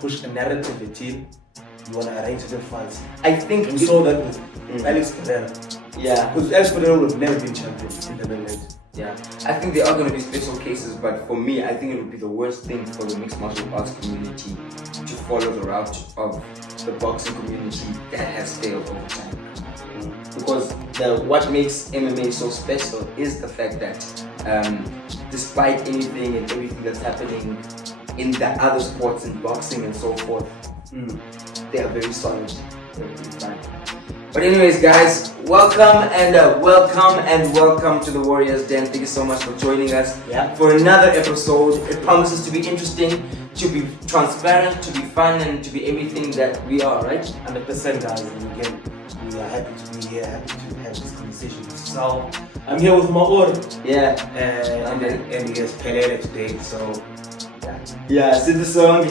push a narrative, you want to arrange the fights. I think we saw that with Alex Pereira. Yeah. Because Alex Pereira would have never been champion in the middleweight. Yeah. I think there are going to be special cases, but for me, I think it would be the worst thing for the mixed martial arts community to follow the route of the boxing community that has failed over time. Because what makes MMA so special is the fact that despite anything and everything that's happening in the other sports in boxing and so forth, they are very solid. They're really fine. But anyways, guys, welcome to the Warriors Den. Thank you so much for joining us for another episode. It promises to be interesting, to be transparent, to be fun, and to be everything that we are, right? 100%, guys. And again, we are happy to be here, happy to have this conversation. So I'm here with Maor. Yeah. And he has Pereira today, so yeah, see the song?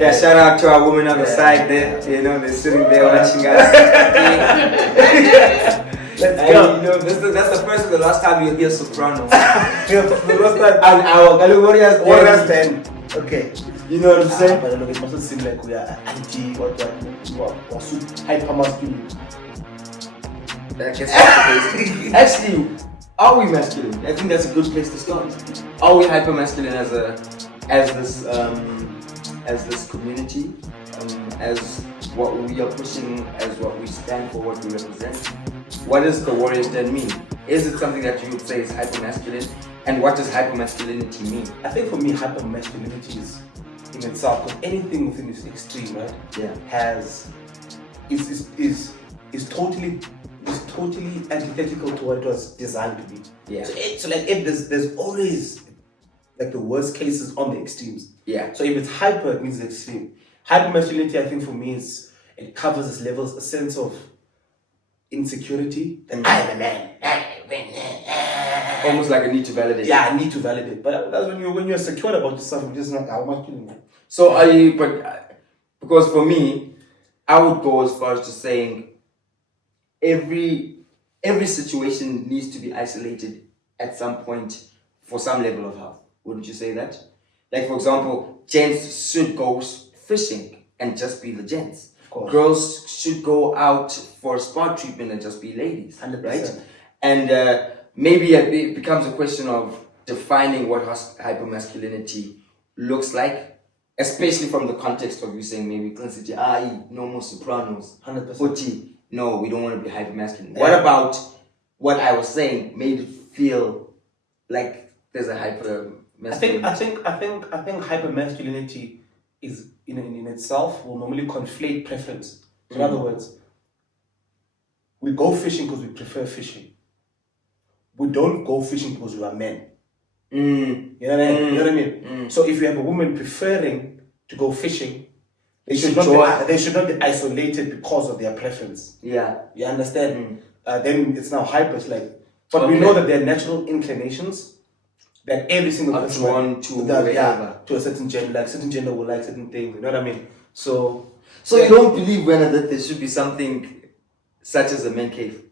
Yeah, shout out to our women on the side there. You know, they're sitting there watching us. Let's go. You know, that's the first and the last time you'll hear soprano. The last time on our Warriors Den. Okay. You know what I'm saying? But look, it mustn't seem like we are anti or super hyper masculine. Actually, are we masculine? I think that's a good place to start. Are we hyper masculine as this community, as what we are pushing, as what we stand for, what we represent? What does the Warriors Den mean? Is it something that you would say is hyper masculine? And what does hyper masculinity mean? I think for me, hyper masculinity is in itself, because anything within this extreme, right? Yeah. Is totally antithetical to what it was designed to be. Yeah. So there's always like the worst cases on the extremes. Yeah. So if it's hyper, it means extreme. Hyper masculinity, I think for me, it covers its levels, a sense of insecurity. And I am a man. Almost like a need to validate. Yeah, I need to validate. But that's when you're secure about yourself, you're just like, how masculine. So are you? But because for me, I would go as far as to saying every situation needs to be isolated at some point for some level of health. Wouldn't you say that? Like, for example, gents should go fishing and just be the gents. Of course. Girls should go out for spa treatment and just be ladies. 100%. Right? And maybe it becomes a question of defining what hypermasculinity looks like, especially from the context of you saying maybe Clean City, no more sopranos. 100%. No, we don't want to be hypermasculine. What about what I was saying made it feel like there's a hypermasculinity? I think hypermasculinity is in itself will normally conflate preference. So in other words, we go fishing because we prefer fishing. We don't go fishing because we are men. You know what I mean? So if you have a woman preferring to go fishing, they should not be isolated because of their preference. Yeah. You understand? Then it's now hyper. It's like, but we know that there are natural inclinations that every single person drawn to a certain gender. Like certain gender will like certain things. You know what I mean? So you don't believe, Brenna, that there should be something such as a men cave?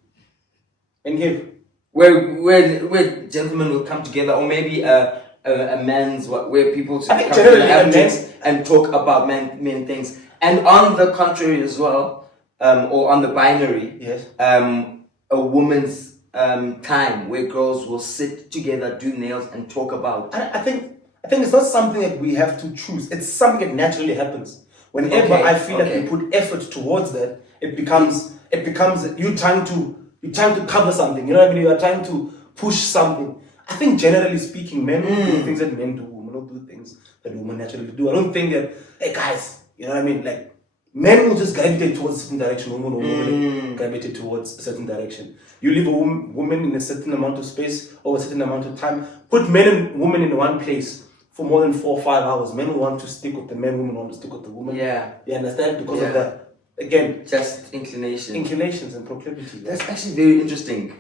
Men cave? Where gentlemen will come together, or maybe a men's where people come together and talk about men things. And on the contrary as well, or on the binary, yes, a woman's time where girls will sit together, do nails, and talk about. I think it's not something that we have to choose. It's something that naturally happens. Whenever I feel like we put effort towards that, it becomes you trying to cover something. You know what I mean? You are trying to push something. I think generally speaking, men will do things that men do. Women will do things that women naturally do. I don't think that, hey guys, you know what I mean? Like, men will just gravitate towards a certain direction. Women will normally gravitate towards a certain direction. You leave a woman in a certain amount of space or a certain amount of time. Put men and women in one place for more than 4 or 5 hours. Men will want to stick with the men. Women want to stick with the woman. Yeah. You understand? Because of the, again, just inclinations and proclivity. That's actually very interesting.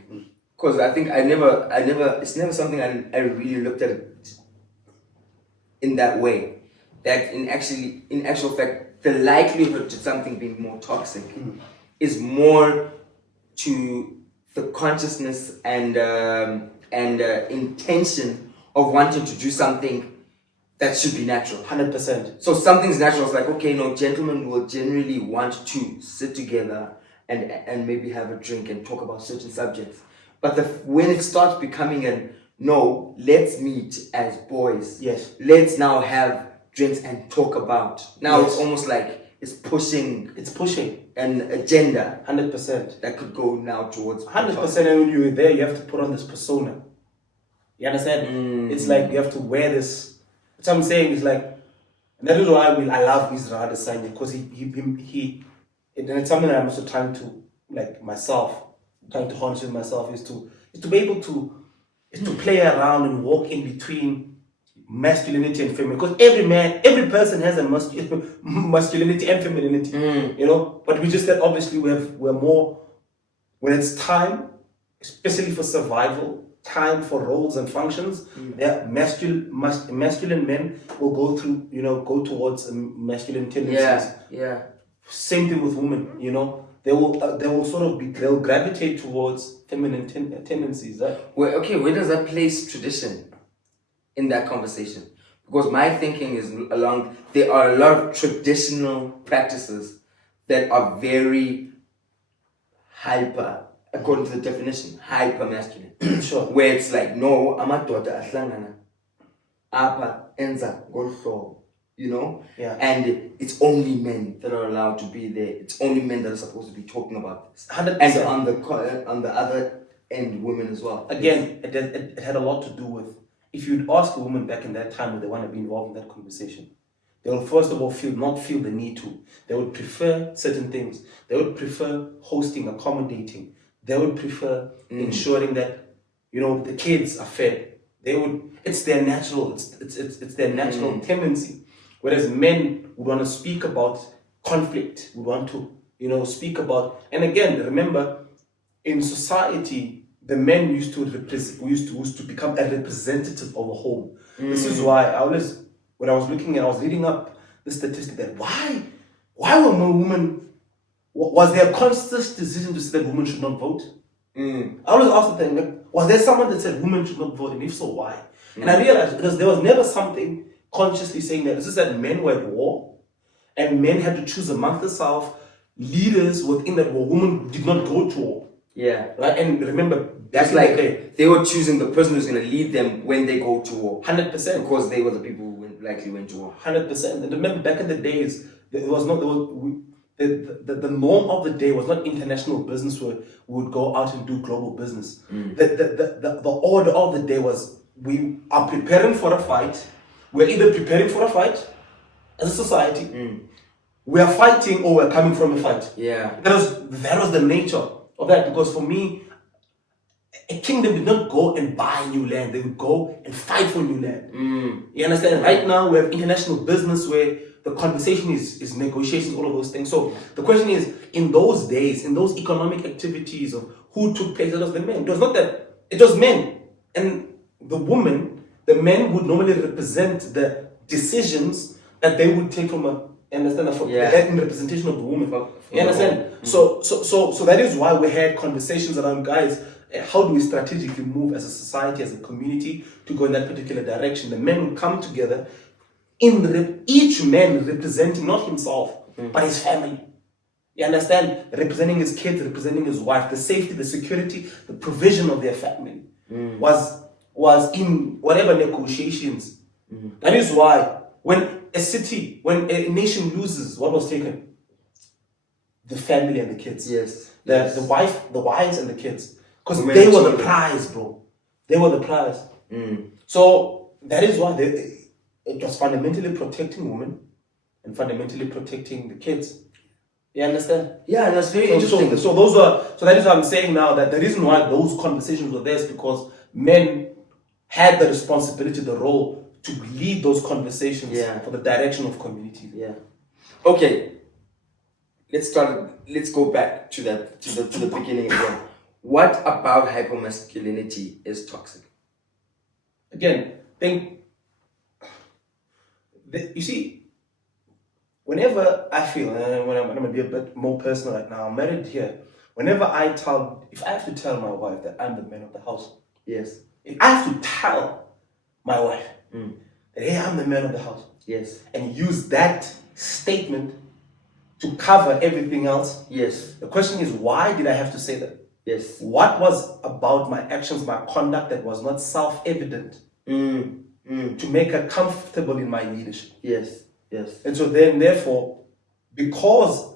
Because I think it's never something I really looked at it in that way. That in actual fact, the likelihood to something being more toxic is more to the consciousness and intention of wanting to do something that should be natural. 100%. So something's natural. It's like, okay, no, gentlemen will generally want to sit together and maybe have a drink and talk about certain subjects. But when it starts becoming no, let's meet as boys. Yes. Let's now have drinks and talk about. Now Yes. it's almost like it's pushing an agenda 100%. that could go now towards 100%. And when you're there, you have to put on this persona. You understand? It's like you have to wear this. What I'm saying is like, and that is why I love Israel Adesanya, because he and it's something that I'm also trying to, like myself, trying to harness with myself, is to be able to play around and walk in between masculinity and femininity. Because every person has a masculinity and femininity, you know. But we just said obviously we're more, when it's time, especially for survival, time for roles and functions. Masculine men will go towards masculine tendencies. Yeah. Same thing with women, you know. They will sort of they'll gravitate towards feminine tendencies, right? Where does that place tradition in that conversation? Because my thinking is there are a lot of traditional practices that are very hyper, according to the definition, hyper masculine. Sure. Where it's like, no, amadoda ahlangana apa enza ngolu, you know? Yeah. And it's only men that are allowed to be there. It's only men that are supposed to be talking about this. 100%. And on the other end, women as well. Again, it had a lot to do with, if you'd ask a woman back in that time would they want to be involved in that conversation, they will first of all not feel the need to. They would prefer certain things. They would prefer hosting, accommodating. They would prefer ensuring that, you know, the kids are fed. It's their natural tendency. Whereas men would want to speak about conflict, would want to, you know, speak about, and again, remember, in society, the men used to become a representative of a home. This is why when I was reading up the statistic that why were more women, was there a conscious decision to say that women should not vote? I always asked the thing, like, was there someone that said women should not vote, and if so, why? And I realized because there was never something consciously saying that. It's just that men were at war, and men had to choose amongst themselves leaders within that war. Women did not go to war. Yeah. Right? And remember, that's like they were choosing the person who's going to lead them when they go to war. 100%. Because they were the people who likely went to war. 100%. And remember, back in the days, the norm of the day was not international business where we would go out and do global business. The order of the day was, we are preparing for a fight. We're either preparing for a fight as a society, we are fighting, or we're coming from a fight. Yeah. That was the nature of that, because for me, a kingdom did not go and buy new land. They would go and fight for new land. You understand? Right now, we have international business where the conversation is negotiations, all of those things. So the question is, in those days, in those economic activities of who took place, it was the men. It was not that, it was men. And the men would normally represent the decisions that they would take from in representation of the woman. You understand? So that is why we had conversations around, guys, how do we strategically move as a society, as a community, to go in that particular direction? The men would come together, each man representing not himself, but his family. You understand? Representing his kids, representing his wife, the safety, the security, the provision of their family was in whatever negotiations. That is why when a nation loses, what was taken? The family and the kids. Yes. The wives and the kids. Because they were the prize, bro. They were the prize. So that is why it was fundamentally protecting women and fundamentally protecting the kids. You understand? Yeah, and that's very interesting. So that is what I'm saying now, that the reason why those conversations were there is because men had the responsibility, the role to lead those conversations for the direction of community. Yeah. Okay. Let's go back to the beginning again. What about hypermasculinity is toxic? Again, you see, whenever I feel, when I'm going to be a bit more personal right now, I'm married here. Whenever if I have to tell my wife that I'm the man of the house, yes. If I have to tell my wife Hey, I'm the man of the house. Yes. And use that statement to cover everything else. Yes. The question is, why did I have to say that? Yes. What was about my actions, my conduct that was not self-evident to make her comfortable in my leadership? Yes. Yes. And so then, therefore, because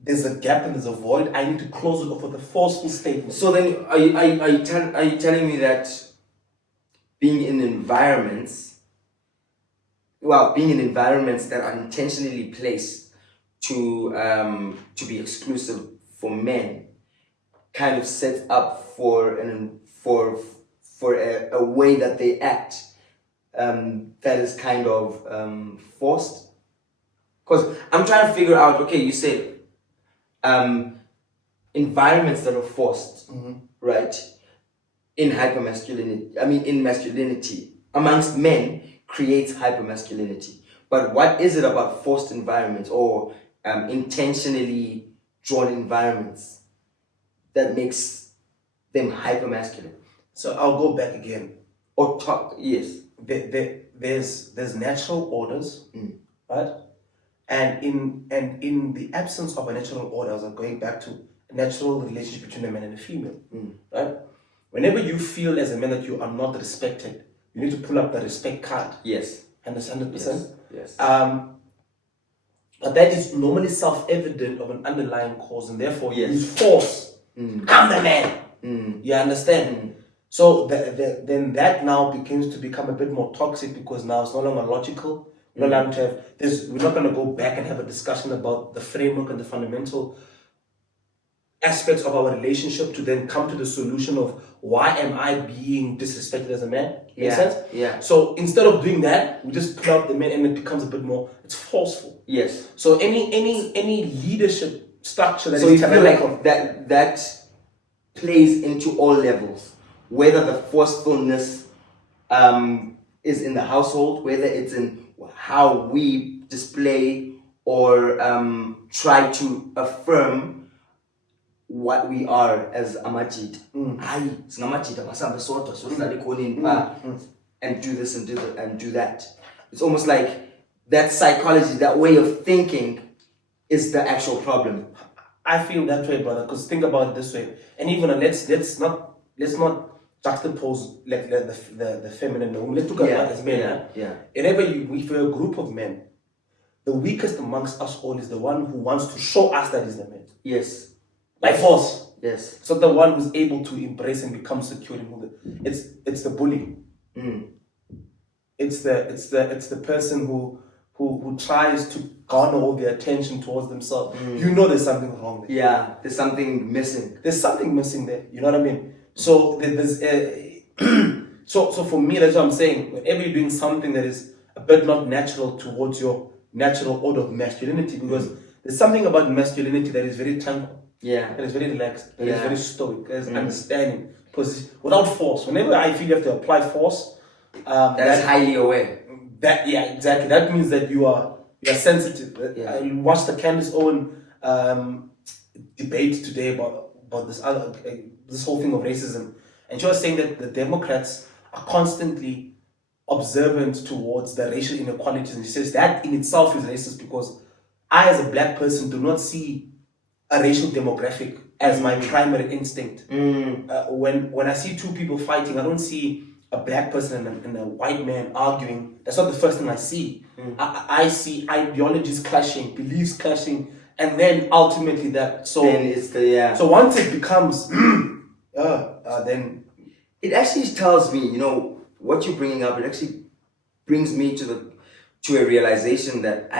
there's a gap and there's a void, I need to close it off with a forceful statement. So then, are you telling me that being in environments that are intentionally placed to be exclusive for men kind of sets up for a way that they act that is kind of forced? Because I'm trying to figure out, okay, you say environments that are forced, right? In masculinity amongst men creates hypermasculinity. But what is it about forced environments or intentionally drawn environments that makes them hypermasculine? So I'll go back again. Or talk, yes. There's natural orders, right? And in the absence of a natural order, as I'm going back to a natural relationship between a man and a female, right? Whenever you feel as a man that you are not respected, you need to pull up the respect card. Yes. 100%. Yes. But that is normally self-evident of an underlying cause, and therefore you use force. I'm the man. You understand? So then that now begins to become a bit more toxic, because now it's no longer logical. We're not going to go back and have a discussion about the framework and the fundamental aspects of our relationship to then come to the solution of why am I being disrespected as a man? Make sense? Yeah. So instead of doing that, we just put up the man and it becomes a bit more, it's forceful. Yes. So any leadership structure that so you feel like that plays into all levels, whether the forcefulness is in the household, whether it's in how we display or try to affirm what we are as amajid. And do this and do that. It's almost like that psychology, that way of thinking is the actual problem. I feel that way, brother, because think about it this way. And even let's not juxtapose like the feminine and the woman. Let's look at as men. Whenever we're a group of men, the weakest amongst us all is the one who wants to show us that he's the man. Yes. By force. Yes. So the one who's able to embrace and become secure in who it's the bully. It's the person who tries to garner all the attention towards themselves. You know there's something wrong there. Yeah, there's something missing. There's something missing there. You know what I mean? So there's so for me, that's what I'm saying. Whenever you're doing something that is a bit not natural towards your natural order of masculinity, because there's something about masculinity that is very tranquil. Yeah. That is very relaxed. That is very stoic. That is understanding. Because without force, whenever I feel you have to apply force, that's highly aware. Exactly. That means that you are sensitive. I watched the Candace Owen debate today about this whole thing of racism, and she was saying that the Democrats are constantly observant towards the racial inequalities, and she says that in itself is racist, because I, as a black person, do not see a racial demographic as my primary instinct. When I see two people fighting, I don't see a black person and a white man arguing. That's not the first thing I see. I see ideologies clashing, beliefs clashing, and then ultimately that. So then it's So once it becomes, then it actually tells me, what you're bringing up. It actually brings me to a realization that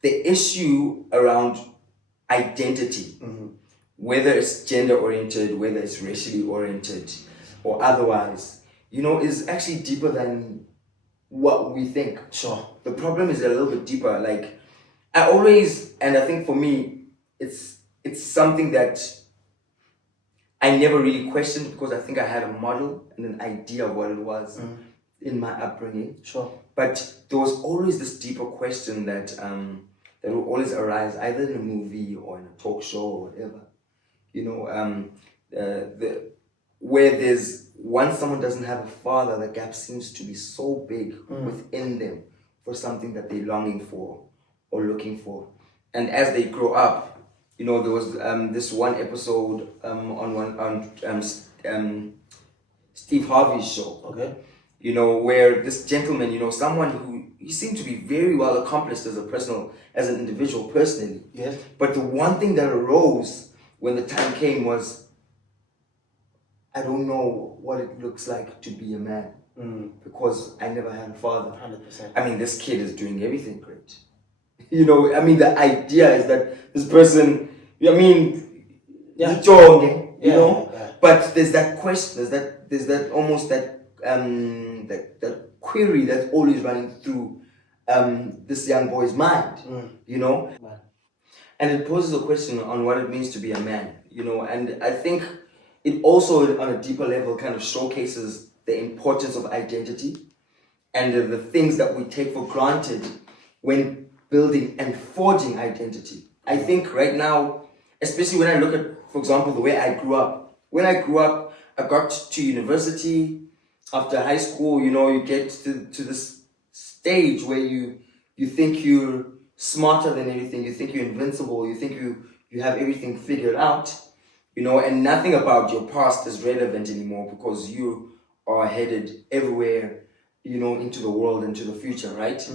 the issue around identity, whether it's gender oriented, whether it's racially oriented, or otherwise, is actually deeper than what we think. Sure. The problem is a little bit deeper. Like, I think for me, it's something that I never really questioned, because I think I had a model and an idea of what it was in my upbringing. Sure. But there was always this deeper question that will always arise, either in a movie or in a talk show or whatever. where there's once someone doesn't have a father, the gap seems to be so big within them for something that they're longing for or looking for. And as they grow up, you know, there was this one episode on Steve Harvey's show. Okay. You know, where this gentleman, you know, someone who he seemed to be very well accomplished as an individual personally. Yes. But the one thing that arose when the time came was, I don't know what it looks like to be a man because I never had a father. 100%. I mean, this kid is doing everything great. You know, I mean, the idea is that this person, I mean, yeah. You know, but there's that question, there's that almost that query that's always running through this young boy's mind, you know, and it poses a question on what it means to be a man, you know, and I think it also on a deeper level kind of showcases the importance of identity and the things that we take for granted when building and forging identity. I think right now, especially when I look at, for example, the way I grew up. When I grew up, I got to university. After high school, you know, you get to this stage where you think you're smarter than everything. You think you're invincible. You think you have everything figured out, you know, and nothing about your past is relevant anymore because you are headed everywhere, you know, into the world, into the future, right?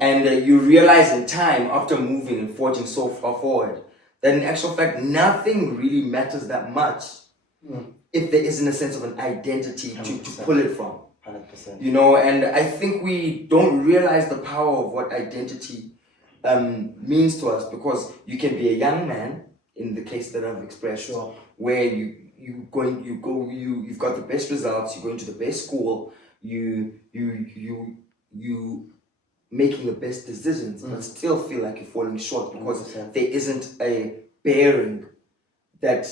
And you realize in time, after moving and forging so far forward, that in actual fact, nothing really matters that much if there isn't a sense of an identity to pull it from. 100%. You know, and I think we don't realize the power of what identity means to us, because you can be a young man, in the case that I've expressed, where you've got the best results, you're going to the best school, you making the best decisions, but still feel like you're falling short because 100%. there isn't a bearing that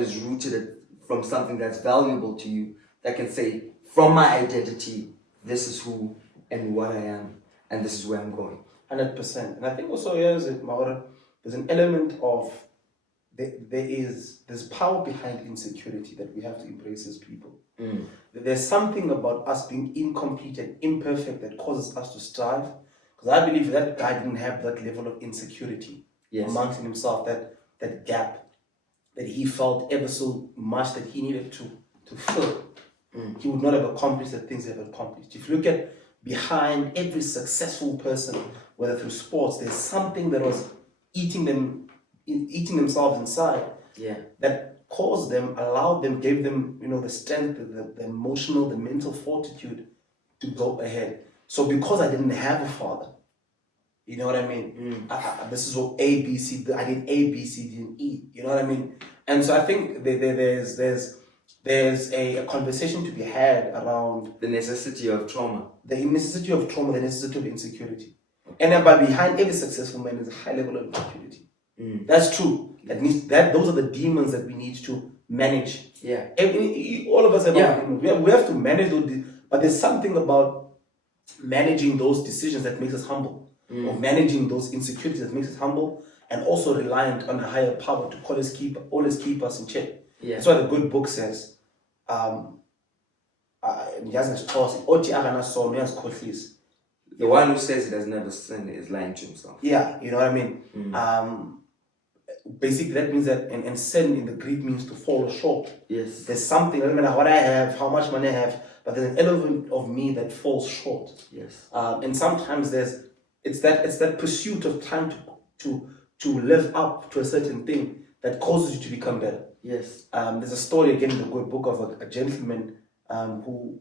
is rooted from something that's valuable to you, that can say, from my identity, this is who and what I am, and this is where I'm going. 100%. And I think also there's an element of there's power behind insecurity that we have to embrace as people. There's something about us being incomplete and imperfect that causes us to strive. Because I believe that guy didn't have that level of insecurity amongst himself, that gap that he felt ever so much that he needed to fill. He would not have accomplished the things he have accomplished. If you look at behind every successful person, whether through sports, there's something that was eating themselves inside. That caused them, allowed them, gave them, you know, the strength, the emotional, the mental fortitude to go ahead. So because I didn't have a father, you know what I mean? This is what A, B, C, I did A, B, C, D, and E. You know what I mean? And so I think there's a conversation to be had around the necessity of trauma. The necessity of trauma, the necessity of insecurity. And but behind every successful man is a high level of insecurity. That's true. Those are the demons that we need to manage. All of us have we have to manage those, but there's something about managing those decisions that makes us humble. Or managing those insecurities that makes us humble, and also reliant on a higher power to always keep us in check. That's why the good book says, the one who says he does never sin is lying to himself. Yeah, you know what I mean? Basically that means that, and sin in the Greek means to fall short. There's something, doesn't matter what I have, how much money I have, but there's an element of me that falls short. And sometimes it's that pursuit of trying to live up to a certain thing that causes you to become better. There's a story again in the good book of a gentleman who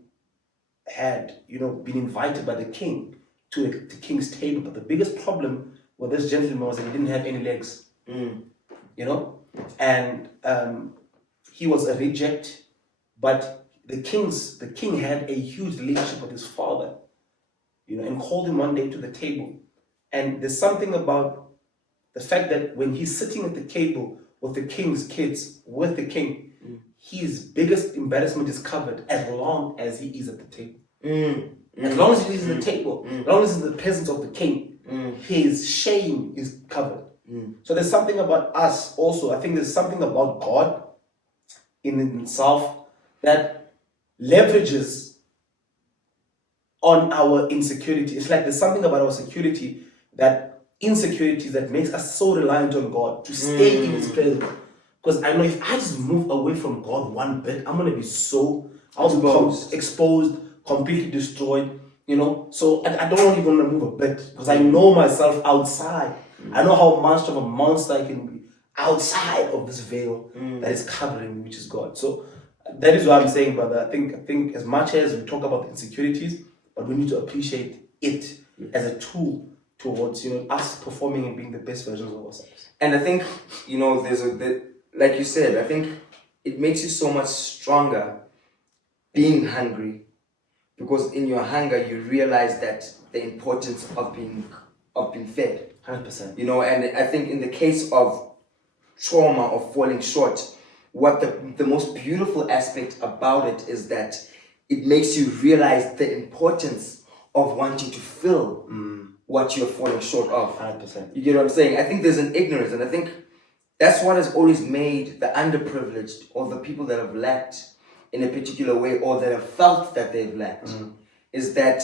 had, you know, been invited by the king to the king's table, but the biggest problem with this gentleman was that he didn't have any legs. You know, and he was a reject, but the king had a huge relationship with his father, you know, and called him one day to the table. And there's something about the fact that when he's sitting at the table with the king's kids, with the king, his biggest embarrassment is covered as long as he is at the table. As long as he is at the table, as long as he's in the presence of the king, his shame is covered. So there's something about us also. I think there's something about God in itself that leverages on our insecurity. It's like there's something about our security, that insecurity that makes us so reliant on God to stay in His presence. Because I know if I just move away from God one bit, I'm gonna be so exposed, completely destroyed. So I don't even want to move a bit, because I know myself outside. I know how much of a monster I can be outside of this veil that is covering me, which is God. So that is what I'm saying, brother. I think as much as we talk about insecurities, but we need to appreciate it as a tool towards us performing and being the best versions of ourselves. And I think like you said, I think it makes you so much stronger being hungry, because in your hunger you realize that the importance of being fed. 100%. And I think in the case of trauma or falling short, what the most beautiful aspect about it is that it makes you realize the importance of wanting to fill what you're falling short of. 100%. You get what I'm saying? I think there's an ignorance, and I think that's what has always made the underprivileged, or the people that have lacked in a particular way, or that have felt that they've lacked, is that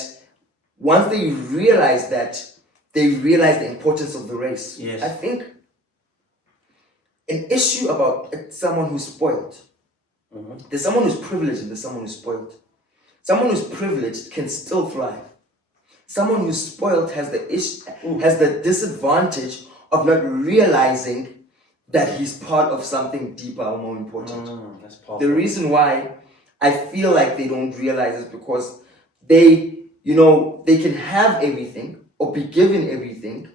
once they realize that, they realize the importance of the race. Yes. I think an issue about someone who's spoiled, there's someone who's privileged and there's someone who's spoiled. Someone who's privileged can still thrive. Someone who's spoiled has the disadvantage of not realizing that he's part of something deeper or more important. That's powerful. The reason why I feel like they don't realize is because they can have everything or be given everything,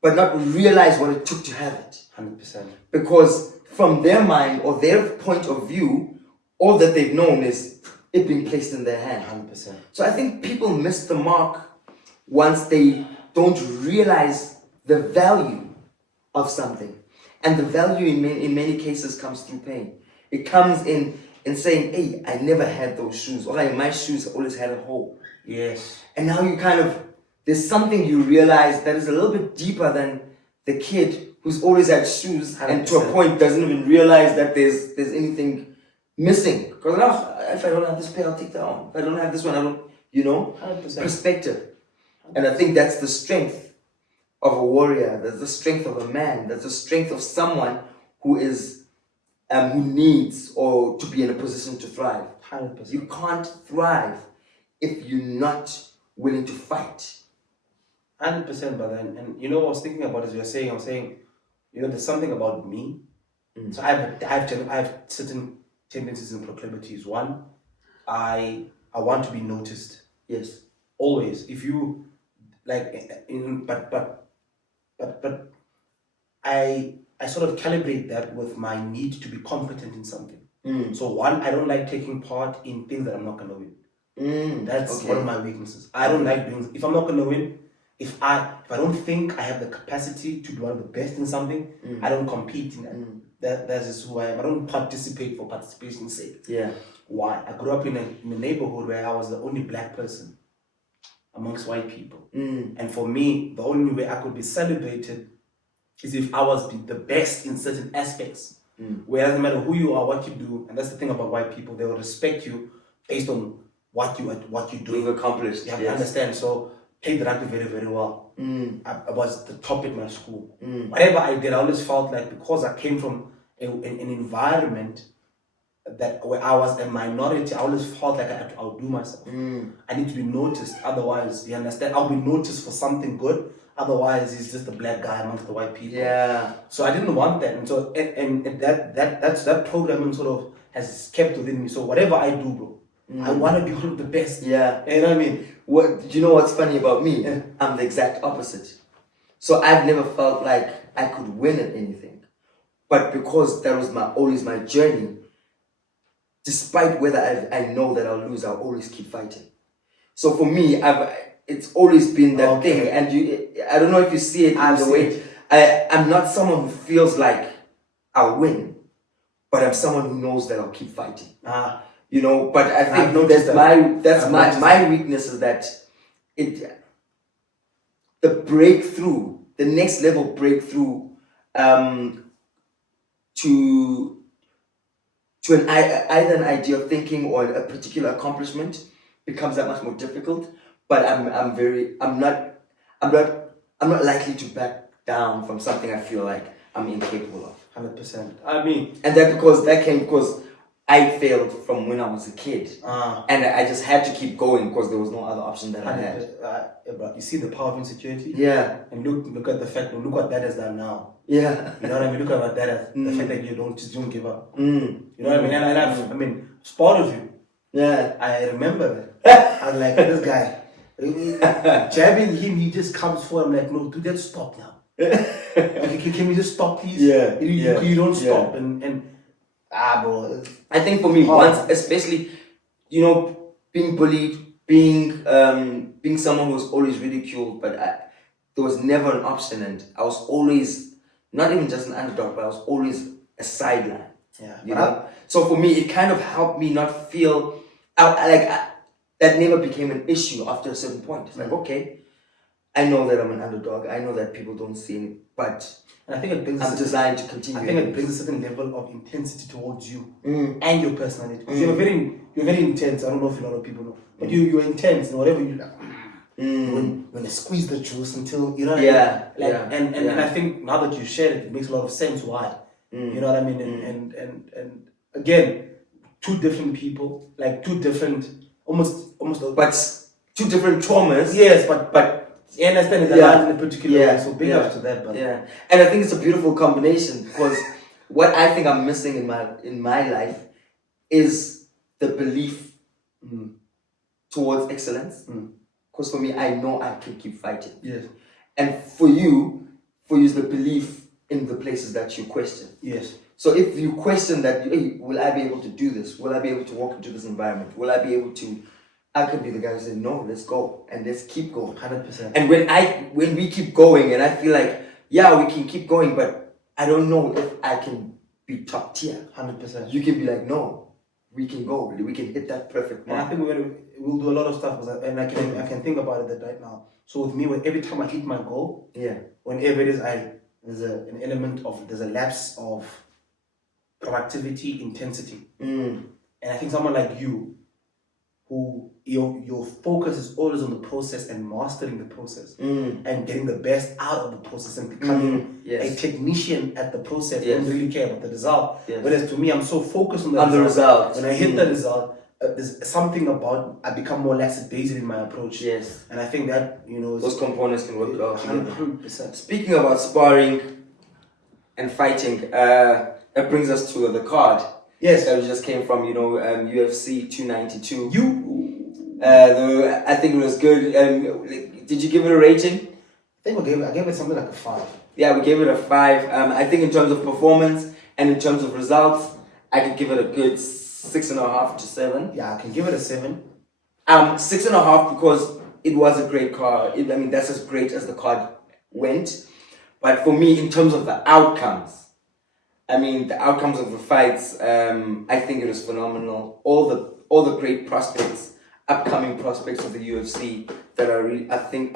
but not realize what it took to have it. 100%. Because from their mind or their point of view, all that they've known is it being placed in their hand. 100%. So I think people miss the mark once they don't realize the value of something. And the value in many cases comes through pain. It comes in saying, hey, I never had those shoes. Or like my shoes always had a hole. Yes. And now there's something you realize that is a little bit deeper than the kid who's always had shoes 100%. And to a point doesn't even realize that there's anything missing. Because if I don't have this pair, I'll take that on. If I don't have this one, I don't, 100%. Perspective. And I think that's the strength of a warrior. That's the strength of a man. That's the strength of someone who is, who needs or to be in a position to thrive. 100%. You can't thrive if you're not willing to fight. 100%, brother. And what I was thinking about as you were saying, I was saying, there's something about me. So I have certain tendencies and proclivities. One, I want to be noticed. Yes. Always. If you but I sort of calibrate that with my need to be competent in something. So one, I don't like taking part in things that I'm not gonna win. That's one of my weaknesses. I don't like doing. If I'm not gonna win, if I don't think I have the capacity to be one of the best in something, I don't compete in that. That's just who I am. I don't participate for participation's sake. Yeah. Why? I grew up in a neighborhood where I was the only black person amongst white people. And for me, the only way I could be celebrated is if I was the best in certain aspects. Where it doesn't matter who you are, what you do, and that's the thing about white people, they will respect you based on what you do. You've accomplished. You have to understand. So played rugby very, very well. I was the top in my school. Whatever I did, I always felt like because I came from an environment where I was a minority, I always felt like I had to outdo myself. I need to be noticed. Otherwise, you understand, I'll be noticed for something good. Otherwise, he's just a black guy amongst the white people. Yeah. So I didn't want that, and so and that programming sort of has kept within me. So whatever I do, bro, I want to be one of the best. Yeah. You know what I mean? Do you know what's funny about me? Yeah. I'm the exact opposite. So I've never felt like I could win at anything, but because that was always my journey. Despite whether I know that I'll lose, I'll always keep fighting. So for me, it's always been that thing. And I don't know if you see it in the way. I'm not someone who feels like I'll win, but I'm someone who knows that I'll keep fighting. But I think that's my weakness is that the breakthrough, the next level breakthrough, to either an idea of thinking or a particular accomplishment becomes that much more difficult. But I'm not likely to back down from something I feel like I'm incapable of. 100%. I mean, and that came because I failed from when I was a kid, and I just had to keep going because there was no other option that I had. But you see the power of insecurity. Yeah. And look at the fact. Look what that has done now. Yeah. You know what I mean? Look at what that has. The fact that you don't give up. You know what I mean? And I mean, it's part of you. Yeah. I remember that. I was like, this guy, jabbing him, he just comes forward. I'm like, no, dude, let's stop now. Like, can we just stop, please? Yeah. You don't stop. And bro. I think for me, once, especially, being bullied, being someone who was always ridiculed, but there was never an option, and I was always not even just an underdog, but I was always a sideline. Yeah. So for me, it kind of helped me not feel that never became an issue after a certain point. It's like, okay, I know that I'm an underdog. I know that people don't see it, but and I think it brings I'm designed to continue. I think it brings a certain level of intensity towards you and your personality. Because you're very intense. I don't know if a lot of people know, but you're intense and whatever you like. When you squeeze the juice until you know. And I think now that you shared it, it makes a lot of sense why. You know what I mean? And again, two different people, like two different, almost. But two different traumas. Yes, but. You understand it's aligned in a particular way, so big up to that. But and I think it's a beautiful combination because what I think I'm missing in my life is the belief towards excellence. Because for me, I know I can keep fighting. Yes. And for you is the belief in the places that you question. Yes. So if you question that, hey, will I be able to do this? Will I be able to walk into this environment? Will I be able to? I could be the guy who said, no, let's go and let's keep going. 100%. And when we keep going, and I feel like, yeah, we can keep going, but I don't know if I can be top tier. 100%. You can be like, no, we can go. We can hit that perfect mark. And I think we'll do a lot of stuff with that, and I can think about it right now. So with me, every time I hit my goal, whenever it is, there's a lapse of productivity, intensity. And I think someone like you, who your focus is always on the process and mastering the process and getting the best out of the process and becoming a technician at the process. Don't really care about the result. Whereas to me, I'm so focused on the result. When I hit the result, there's something about I become more lackadaisical in my approach. Yes. And I think that those components can work out together. 100%. Speaking about sparring and fighting, it brings us to the card. Yes, that we just came from, UFC 292. I think it was good. Did you give it a rating? I think I gave it something like a 5. Yeah, we gave it a 5. I think in terms of performance and in terms of results, I could give it a good 6.5 to 7. Yeah, I can give it a 7. 6.5 because it was a great card. That's as great as the card went. But for me, in terms of the outcomes, the outcomes of the fights, I think it was phenomenal. All the great prospects, upcoming prospects of the UFC that I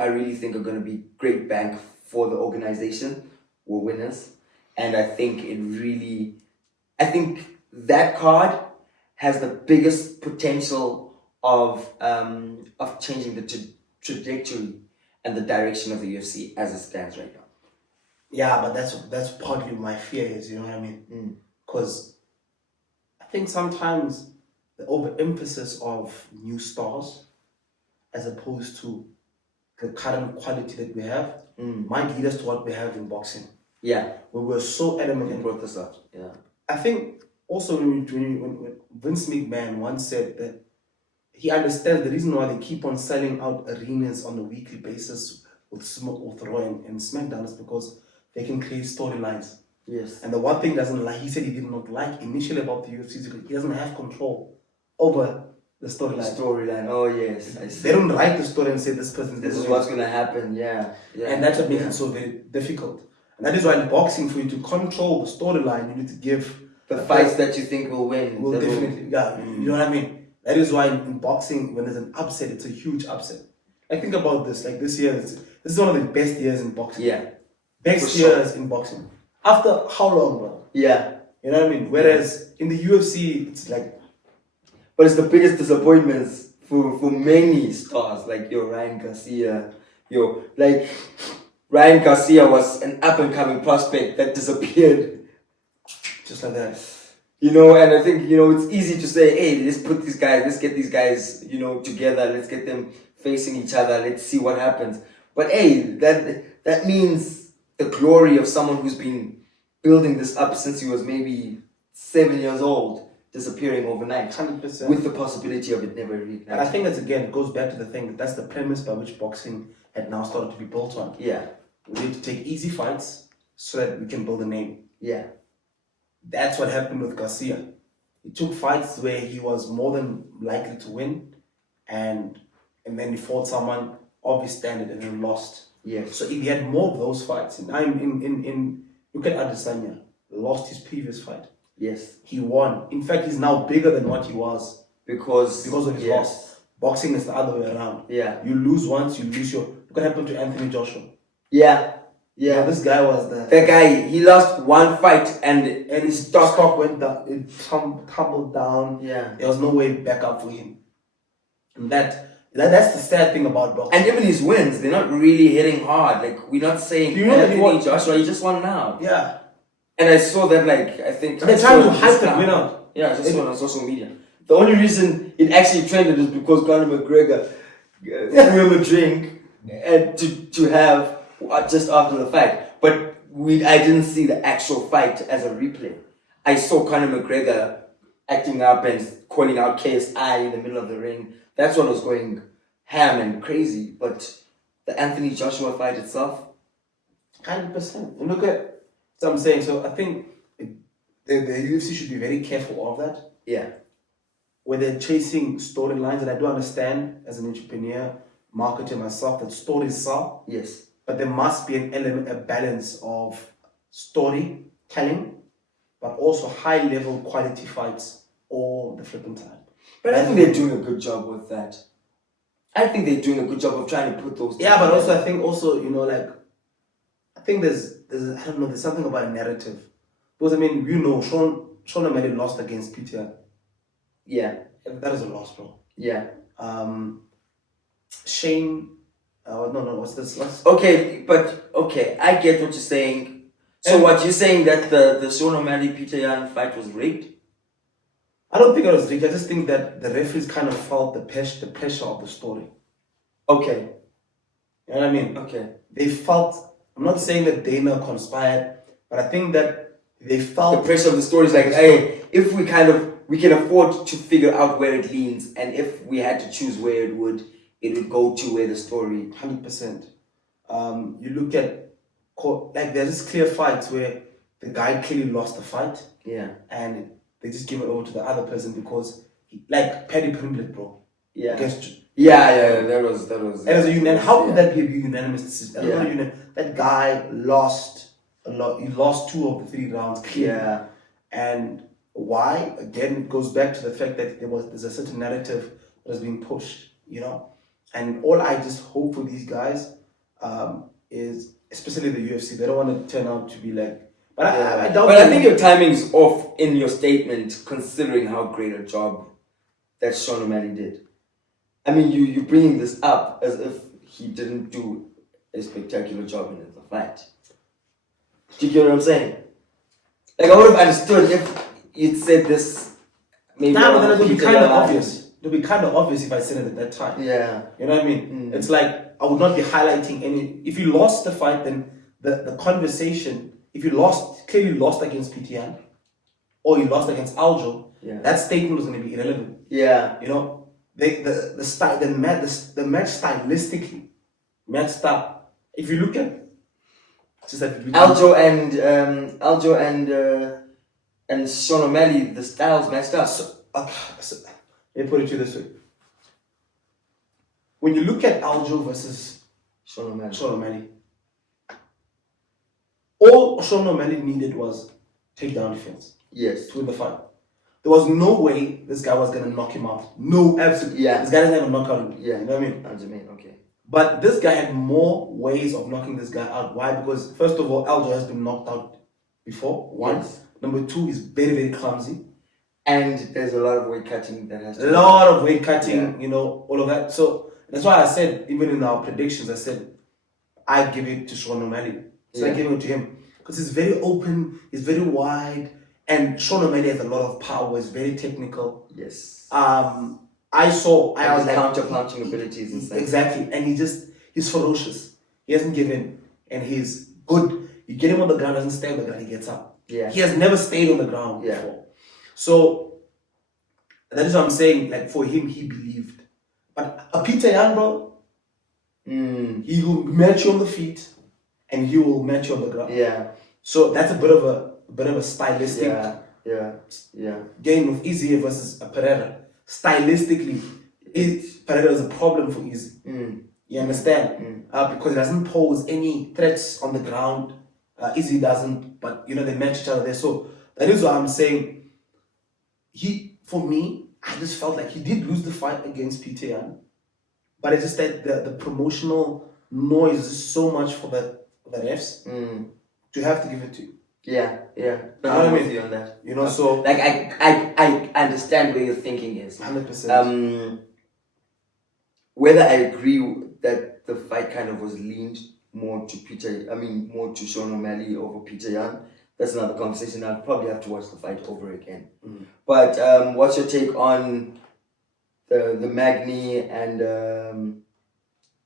really think are going to be great bank for the organization were winners. And I think that card has the biggest potential of changing the trajectory and the direction of the UFC as it stands right now. Yeah, but that's partly my fear is, you know what I mean? Because I think sometimes the overemphasis of new stars as opposed to the current quality that we have might lead us to what we have in boxing. Yeah. Where we're so adamant. You brought this up. Yeah. I think also when Vince McMahon once said that he understands the reason why they keep on selling out arenas on a weekly basis with Raw and SmackDown is because they can create storylines. Yes. And the one thing he said he did not like initially about the UFC is because he doesn't have control over the storyline. Oh yes. I see. They don't write the story and say this is what's gonna happen. Yeah. And that's what makes it so very difficult. And that is why in boxing, for you to control the storyline, you need to give the fights that you think will win. Will definitely. You know what I mean? That is why in boxing, when there's an upset, it's a huge upset. Like think about this. Like this year, this is one of the best years in boxing. Yeah. Best years in boxing. After how long, bro? Yeah. You know what I mean? Whereas in the UFC, it's like, but it's the biggest disappointments for many stars, like your Ryan Garcia. Ryan Garcia was an up and coming prospect that disappeared. just like that. And I think, it's easy to say, hey, let's get these guys, together, let's get them facing each other, let's see what happens. But hey, that means the glory of someone who's been building this up since he was maybe 7 years old, disappearing overnight. 100%. With the possibility of it never reigniting. And I think it goes back to the thing, that's the premise by which boxing had now started to be built on. Yeah. We need to take easy fights so that we can build a name. Yeah. That's what happened with Garcia. He took fights where he was more than likely to win, and then he fought someone of his standard and then lost. Yes. So if he had more of those fights, and look at Adesanya, lost his previous fight. Yes. He won. In fact, he's now bigger than what he was because of his loss. Boxing is the other way around. Yeah. You lose once, you lose your. Look what happened to Anthony Joshua. Yeah. Yeah. Now, this guy was that guy. He lost one fight and his stock went down. It tumbled down. Yeah. There was no way back up for him. And that's the sad thing about boxing. And even his wins, they're not really hitting hard. Like, we're not saying Anthony Joshua, he just won now. Yeah. And I saw that, I think they're trying to hype the win out. Yeah, I just saw it on social media. The only reason it actually trended is because Conor McGregor threw him a drink and to have just after the fight. But I didn't see the actual fight as a replay. I saw Conor McGregor acting up and calling out KSI in the middle of the ring. That's what was going ham and crazy. But the Anthony Joshua fight itself, 100%. And look at what I'm saying. So I think the UFC should be very careful of that. Yeah. Where they're chasing storylines, and I do understand as an entrepreneur, marketer myself, that stories sell. Yes. But there must be an element, a balance of storytelling, but also high-level quality fights all the flipping time. But I think they're doing a good job with that. I think they're doing a good job of trying to put those. Yeah, but also I think I think there's I don't know, there's something about a narrative. Because Sean O'Malley lost against Peter. Yeah. That is a loss, bro. Yeah. Shane. What's this? Okay, I get what you're saying. So what you're saying that the Sean O'Malley Peter Yan fight was rigged? I don't think it was rigged. I just think that the referees kind of felt the pressure of the story. Okay. You know what I mean? Okay. They felt. I'm not saying that Dana conspired, but I think that they felt the pressure of the story is like, hey, if we can afford to figure out where it leans, and if we had to choose where it would go to where the story. 100%. You look at there's this clear fights where the guy clearly lost the fight. Yeah. And they just give it over to the other person because Paddy Pimblett, bro. Yeah. That was. And as a unanimous, how could that be a unanimous decision? Yeah. That guy lost a lot. He lost 2 of the 3 rounds clearly. Yeah. And why? Again, it goes back to the fact that there's a certain narrative that is being pushed, And all I just hope for these guys is, especially the UFC, they don't want to turn out to be like. But I think your timing's off in your statement, considering how great a job that Sean O'Malley did. I mean, you're bringing this up as if he didn't do a spectacular job in the fight. Do you get what I'm saying? Like, I would have understood if you'd said this. Maybe but then it would be kind of obvious. It would be kind of obvious if I said it at that time. Yeah. You know what I mean? It's like I would not be highlighting any. If you lost the fight, then the conversation. If you clearly lost against PTN, or you lost against Aljo, that statement was going to be irrelevant. Yeah. The match stylistically matched up. If you look at just that Aljo and Sean O'Malley, the styles matched up. So, let me put it to you this way. When you look at Aljo versus Sean O'Malley, all Sean O'Malley needed was takedown defense. Yes. To win the fight. There was no way this guy was going to knock him out. No, absolutely. Yeah. This guy doesn't have a knockout. Yeah. You know what I mean? What do you mean? Okay. But this guy had more ways of knocking this guy out. Why? Because, first of all, Aljo has been knocked out before. One. Yes. Number two, he's very, very clumsy. And there's a lot of weight cutting that has to A lot of weight cutting, you know, all of that. So that's why I said, even in our predictions, I said, I give it to Sean O'Malley. So I gave it to him. Because he's very open, he's very wide, and Sean O'Malley has a lot of power, he's very technical. Yes. I was like, counter-punching abilities and stuff. Exactly. And he's ferocious. He hasn't given, and he's good. You get him on the ground, doesn't stay on the ground, he gets up. Yeah. He has never stayed on the ground before. So that is what I'm saying. Like for him, he believed. But a Peter Yan, bro, he will match you on the feet, and he will match you on the ground. Yeah. So that's a bit of a stylistic game with Izzy versus a Pereira. Stylistically, Pereira is a problem for Izzy. You understand? Because he doesn't pose any threats on the ground. Izzy doesn't, but you know they match each other there. So that is what I'm saying. For me, I just felt like he did lose the fight against Peter Yan, but it's just that the promotional noise is so much for the refs. You have to give it to you. Yeah. I'm with you on that. You know, so like I understand where your thinking is. 100%. Whether I agree that the fight kind of was leaned more to Sean O'Malley over Peter Yan, that's another conversation. I'll probably have to watch the fight over again. But what's your take on the Magny and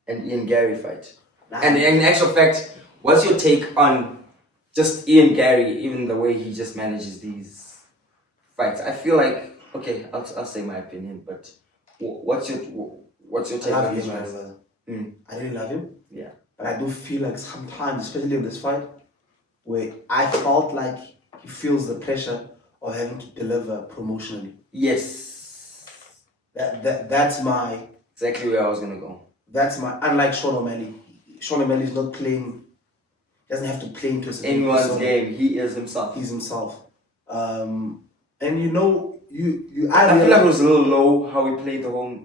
Ian Gary fight? And in actual fact, what's your take on just Ian Gary, even the way he just manages these fights? I feel like, okay, I'll say my opinion, but what's your take on his fight? I really love him. Yeah. But I do feel like sometimes, especially in this fight, where I felt like he feels the pressure of having to deliver promotionally. Yes. That's my... Exactly where I was going to go. That's my... Unlike Sean O'Malley. Sean O'Malley is not playing... Doesn't have to play into anyone's game. He is himself. He's himself. And you know, I feel like it was a little low how he played the whole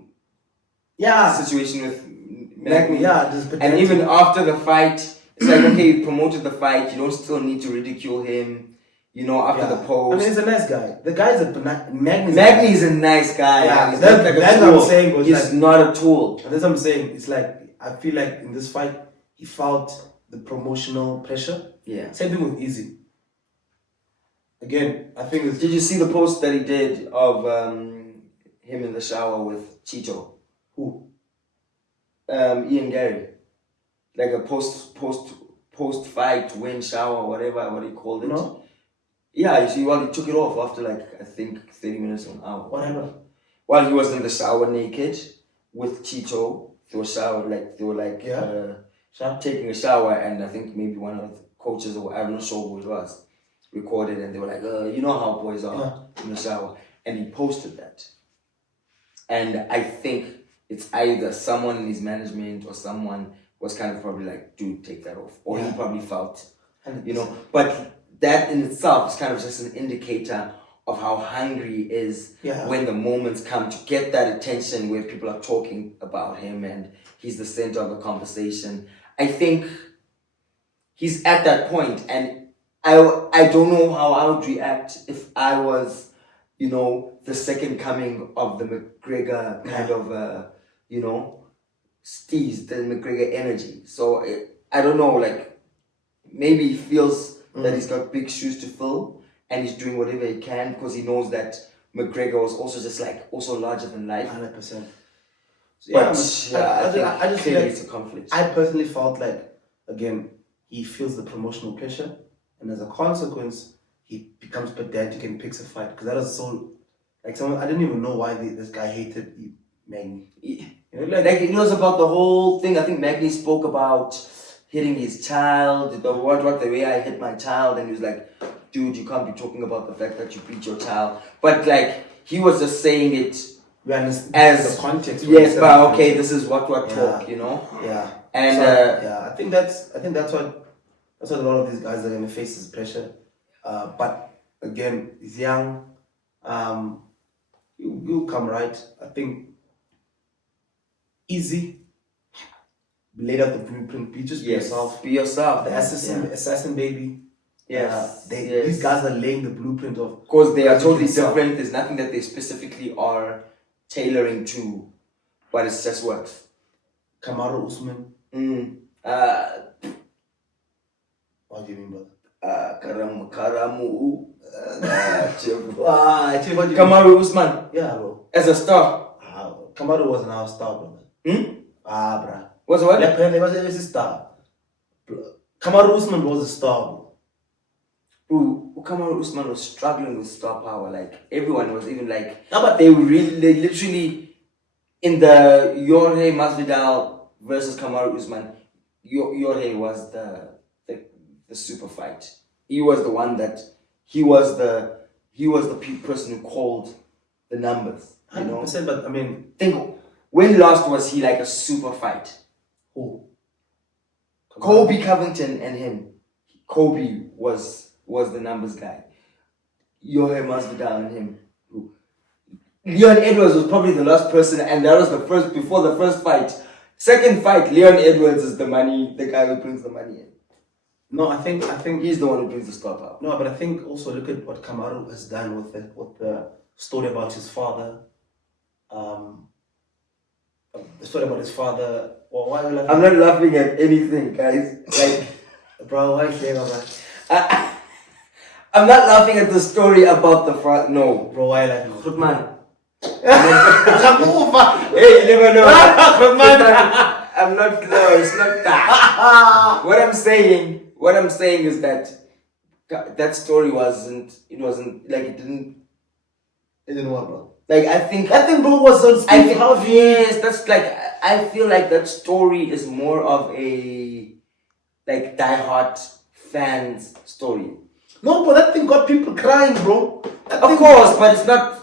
situation with Magny. And even after the fight, it's like, okay, you promoted the fight, you don't still need to ridicule him, you know, after the post. I mean, he's a nice guy. The guy is Magny is a nice guy. Yeah, that's what I'm saying. He's not a tool. And that's what I'm saying. It's like, I feel like in this fight, he felt the promotional pressure. Yeah. Same thing with Izzy. Again, I think Did you see the post that he did of him in the shower with Chito? Who? Ian Gary. Like a post fight win shower, what he called it. No? Yeah, you see, he took it off after I think 30 minutes or an hour. What happened? While he was in the shower naked with Chito, they were taking a shower, and I think maybe one of the coaches, or I'm not sure who it was, recorded, and they were like, you know how boys are in the shower. And he posted that. And I think it's either someone in his management or someone was kind of probably like, dude, take that off. Or he probably felt, you know. But that in itself is kind of just an indicator of how hungry he is when the moments come to get that attention where people are talking about him and he's the center of the conversation. I think he's at that point, and I don't know how I would react if I was, you know, the second coming of the McGregor kind of, you know, steez, the McGregor energy. So I don't know, like maybe he feels that he's got big shoes to fill, and he's doing whatever he can because he knows that McGregor was also just also larger than life. 100%. But I just feel like it's a conflict. I personally felt like, again, he feels the promotional pressure, and as a consequence, he becomes pedantic and picks a fight. Because that was so, I didn't even know why this guy hated Magny. You know, like it was about the whole thing. I think Magny spoke about hitting his child, the way I hit my child, and he was like, dude, you can't be talking about the fact that you beat your child. But like, he was just saying it as the context. Yes, but okay, this is what talk, you know. Yeah. And I think that's what a lot of these guys are gonna face is pressure. But again, he's young. You'll come right. I think easy. Laid out the blueprint. Be yourself. Be yourself. The assassin baby. Yes. These guys are laying the blueprint of. Because they are totally different. There's nothing that they specifically are tailoring to, but it just works. Kamaru Usman. What do you mean by that? Karamu. Kamaru Usman. Yeah, bro. As a star. Kamaru wasn't our star, bro. Bruh. Was what? Black Panther was a star. Kamaru Usman was a star, bro. Kamaru Usman was struggling with star power. Like everyone was even like, but they literally in the Jorge Masvidal versus Kamaru Usman. Jorge was the super fight. He was the one that he was the person who called the numbers. You know, 100%. But I mean, think when last was he like a super fight? Who? Kobe Covington and him. Kobe was the numbers guy. Jorge Masvidal and him. Leon Edwards was probably the last person, and that was before the first fight. Second fight, Leon Edwards is the guy who brings the money in. No, I think he's the one who brings the star power. No, but I think also look at what Kamaru has done with the story about his father. The story about his father. Well, why are you laughing? I'm not laughing at anything, guys. Like, bro, why are you saying about that? I'm not laughing at the story about the father. No, bro, why are you laughing? Good man. Hey, you never know. I'm not close. Not that. What I'm saying is that story wasn't. It wasn't like it didn't. It didn't work, bro. Like I think bro was on Steve Harvey. Yes, that's like I feel like that story is more of a like diehard fans story. No, but that thing got people crying, bro. Of course, but it's not.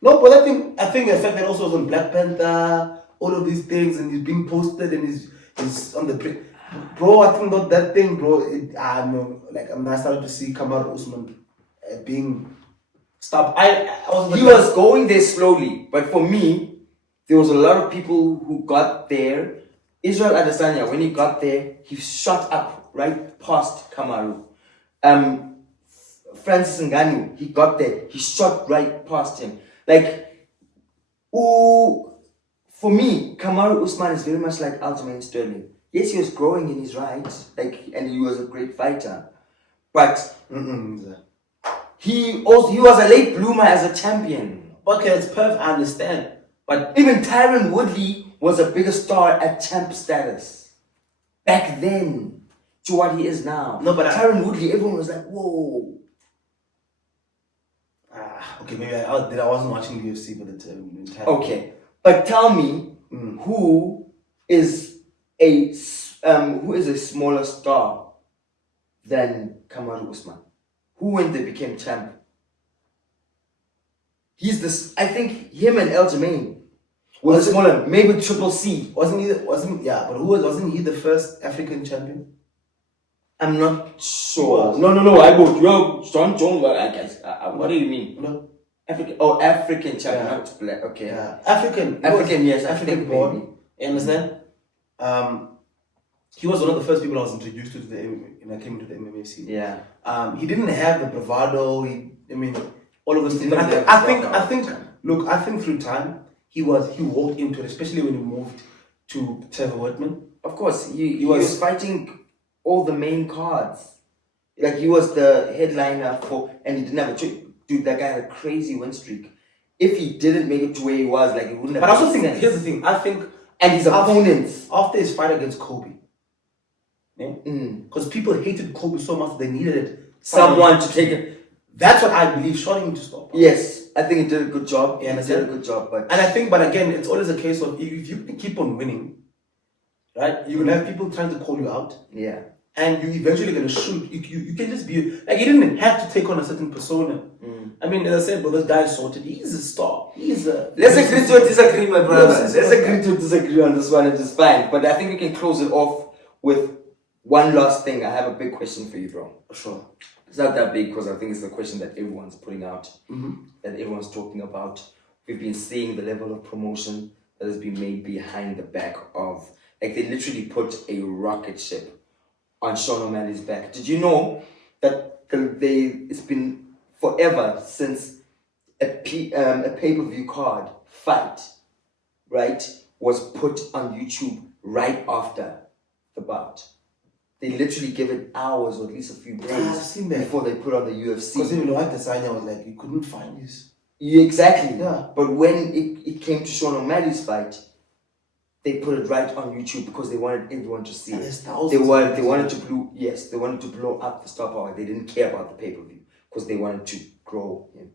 No, but I think the fact that also was on Black Panther, all of these things, and he's being posted and he's on the bro. I think that thing, bro. I know, like I'm starting to see Kamaru Usman being stopped. He was going there slowly, but for me, there was a lot of people who got there. Israel Adesanya, when he got there, he shot up right past Kamaru. Francis Ngannou, he got there, he shot right past him. Like, for me, Kamaru Usman is very much like Aljamain Sterling. Yes, he was growing in his rights, and he was a great fighter, but he was a late bloomer as a champion. Okay, it's perfect. I understand, but even Tyron Woodley was a bigger star at champ status back then to what he is now. No, but Tyron Woodley, everyone was like, whoa. Okay, maybe I wasn't watching UFC, but okay, but tell me who is a smaller star than Kamaru Usman? Who when they became champ? He's this. I think him and Aljamain was smaller. Maybe Triple C. Wasn't he the first African champion? I'm not sure. No. I would. Yo, John Jones. What do you mean? No. African champion. Yeah. Not black. Okay. Yeah. African. Yes. African born. You understand? He was one of the first people I was introduced to the MMA when I came into the MMA scene. Yeah. He didn't have the bravado. All of those things. I think through time he walked into it, especially when he moved to Trevor Whitman. Of course, he was fighting all the main cards. Like he was the headliner and he didn't have a choice. Dude, that guy had a crazy win streak. If he didn't make it to where he was, like he wouldn't have. But I also think here's the thing. I think and his opponents after his fight against Kobe, because people hated Kobe so much they needed someone to take it. That's what I believe shot him to stop. Yes, I think he did a good job. Yeah, he did a good job. But again, it's always a case of if you keep on winning, right? You're gonna have people trying to call you out. Yeah. And you're eventually gonna shoot. You can just be like you didn't have to take on a certain persona. I mean, as I said, but this guy sorted. He's a star. Let's agree to disagree, my brother. Let's agree to disagree on this one. It is fine. But I think we can close it off with one last thing. I have a big question for you, bro. Sure. It's not that big because I think it's the question that everyone's putting out, that everyone's talking about. We've been seeing the level of promotion that has been made behind the back of, like they literally put a rocket ship on Sean O'Malley's back. Did you know that it's been forever since a pay-per-view card fight, right, was put on YouTube right after the bout? They literally give it hours or at least a few days before they put on the UFC. Because you know what the signer was like, you couldn't find this. Yeah, exactly. Yeah. But when it came to Sean O'Malley's fight, they put it right on YouTube because they wanted everyone to see it. They wanted to blow up the star power. They didn't care about the pay-per-view because they wanted to grow him.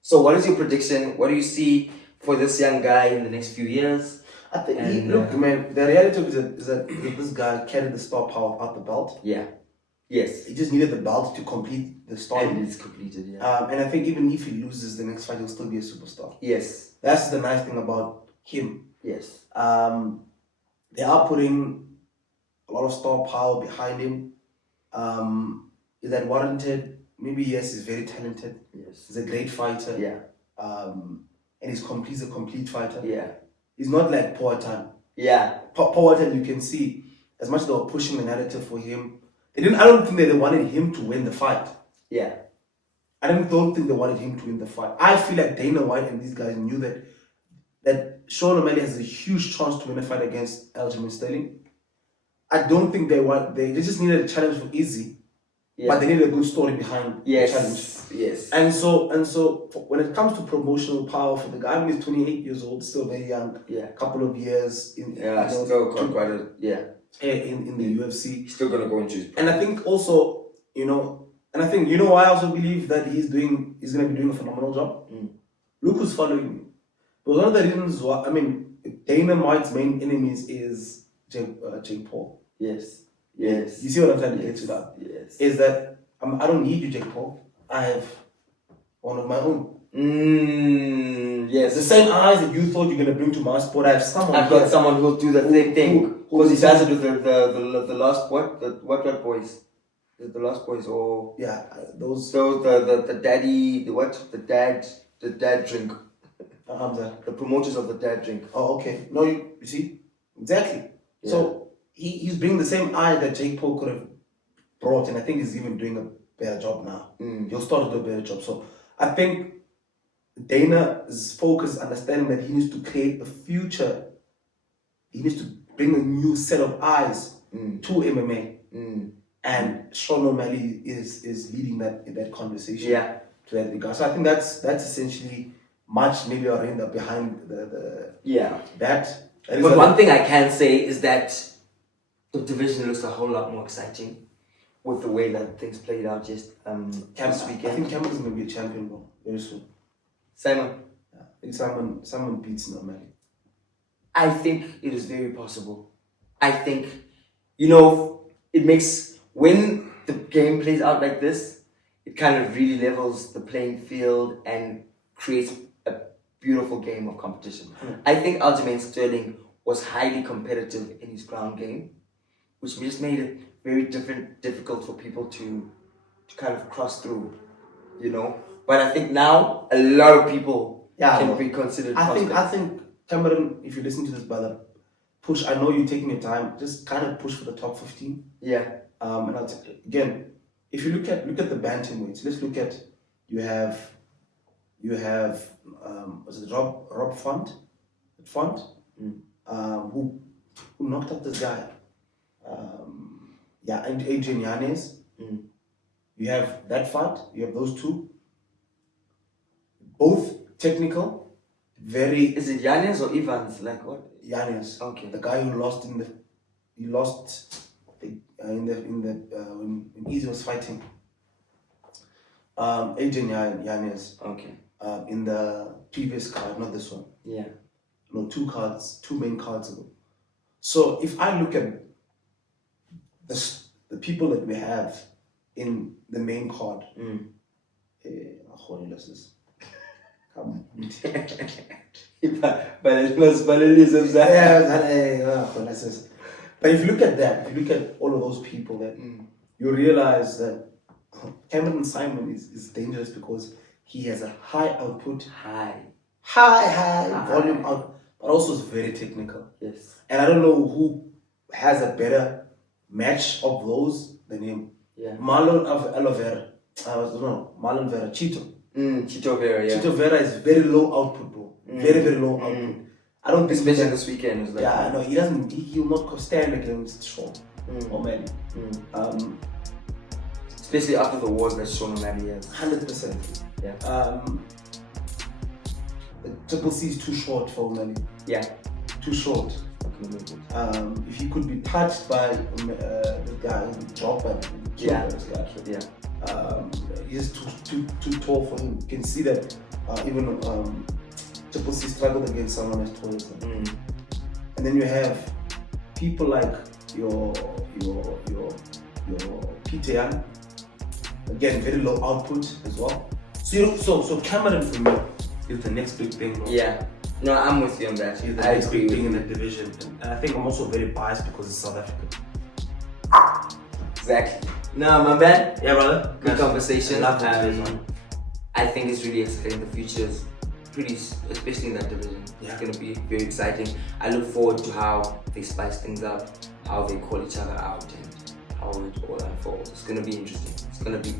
So what is your prediction? What do you see for this young guy in the next few years? I think look, man, the reality is that this guy carried the star power out the belt. Yeah. Yes. He just needed the belt to complete the story. And it's completed, yeah. And I think even if he loses the next fight, he'll still be a superstar. Yes. That's the nice thing about him. Yes. They are putting a lot of star power behind him. Is that warranted? Maybe yes, he's very talented. Yes. He's a great fighter. Yeah. And he's a complete fighter. Yeah. He's not like Powhatan. Yeah. Powhatan, you can see, as much as they were pushing the narrative for him, I don't think they wanted him to win the fight. Yeah. I don't think they wanted him to win the fight. I feel like Dana White and these guys knew that Sean O'Malley has a huge chance to win a fight against Aljamain Sterling. I don't think they just needed a challenge for Izzy, but they needed a good story behind the challenge. Yes. And so when it comes to promotional power for the guy, I mean, he's 28 years old, still very young. Yeah. A couple of years in the UFC. He's still gonna go into his prime. And I think also, why I also believe that he's gonna be doing a phenomenal job. Look who's following me. But one of the reasons why, Dana White's main enemies is Jake Paul. Yes. Yes. You see what I'm trying to get to that? Yes. Is that I don't need you, Jake Paul. I have one of my own. Yes. The same eyes that you thought you're gonna bring to my sport. I've got someone who'll do the same thing because he does it with the last what boys? Is it the Lost Boys or the dad drink. The promoters of the dad drink. Oh, okay. No, you see exactly. Yeah. So he's bringing the same eye that Jake Paul could have brought, and I think he's even doing a better job now. He'll start to do a better job. So I think Dana's focus, understanding that he needs to create a future. He needs to bring a new set of eyes to MMA. And Sean O'Malley is leading that conversation. Yeah. To that regard. So I think that's essentially much maybe arena behind that. But one thing I can say is that the division looks a whole lot more exciting with the way that things played out this weekend. I think Cameron's going to be a champion very soon. Saaiman? Yeah. I think Saaiman beats O'Malley. I think it is very possible. I think, it makes, when the game plays out like this, it kind of really levels the playing field and creates a beautiful game of competition. I think Aljamain Sterling was highly competitive in his ground game, which just made it very difficult for people to kind of cross through, But I think now a lot of people can be considered. I think Cameron, if you listen to this, brother, push. I know you're taking your time. Just kind of push for the top 15. Yeah. And again, if you look at the bantamweights, let's look at you have was it Rob Font who knocked up this guy. And Adrian Yanez. You have that fight. You have those two. Both technical, very. Is it Yanez or Evans? Like what? Yanez. Okay. The guy who lost when Izzy was fighting. Adrian Yanez. Okay. In the previous card, not this one. Yeah. No, two main cards ago. So if I look at the people that we have in the main card, but if you look at that, if you look at all of those people, that you realize that Cameron Saaiman is dangerous because he has a high output, high volume out, but also is very technical. Yes. And I don't know who has a better match of those, then him. Yeah. Marlon Aloe Vera. Marlon Vera. Cheeto. Cheeto Vera, yeah. Cheeto Vera is very low output, bro. Very, very low output. I don't think especially this weekend. Is like, yeah, no, he doesn't. He'll not stand against Sean or Malley. Especially after the wars that Sean and Malley has. 100%. Yeah. The Triple C is too short for Malley. Yeah. Too short. If he could be touched by the guy who would drop and kill him, he's just too tall for him. You can see that even Triple C struggled against someone as tall as him. And then you have people like your Peter Young, again very low output as well. So Cameron for me is the next big thing. Bro. Yeah. No, I'm with you on that. He's the next big thing in that division. And I think I'm also very biased because it's South African. Exactly. No, my man. Yeah, brother. Good conversation. I love that I think it's really exciting. The future is pretty, especially in that division. Yeah. It's going to be very exciting. I look forward to how they spice things up, how they call each other out, and how it all unfolds. It's going to be interesting.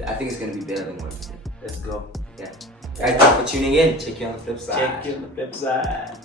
I think it's going to be better than what it did. Let's go. Yeah. Thank you for tuning in. Check you on the flip side. Check you on the flip side.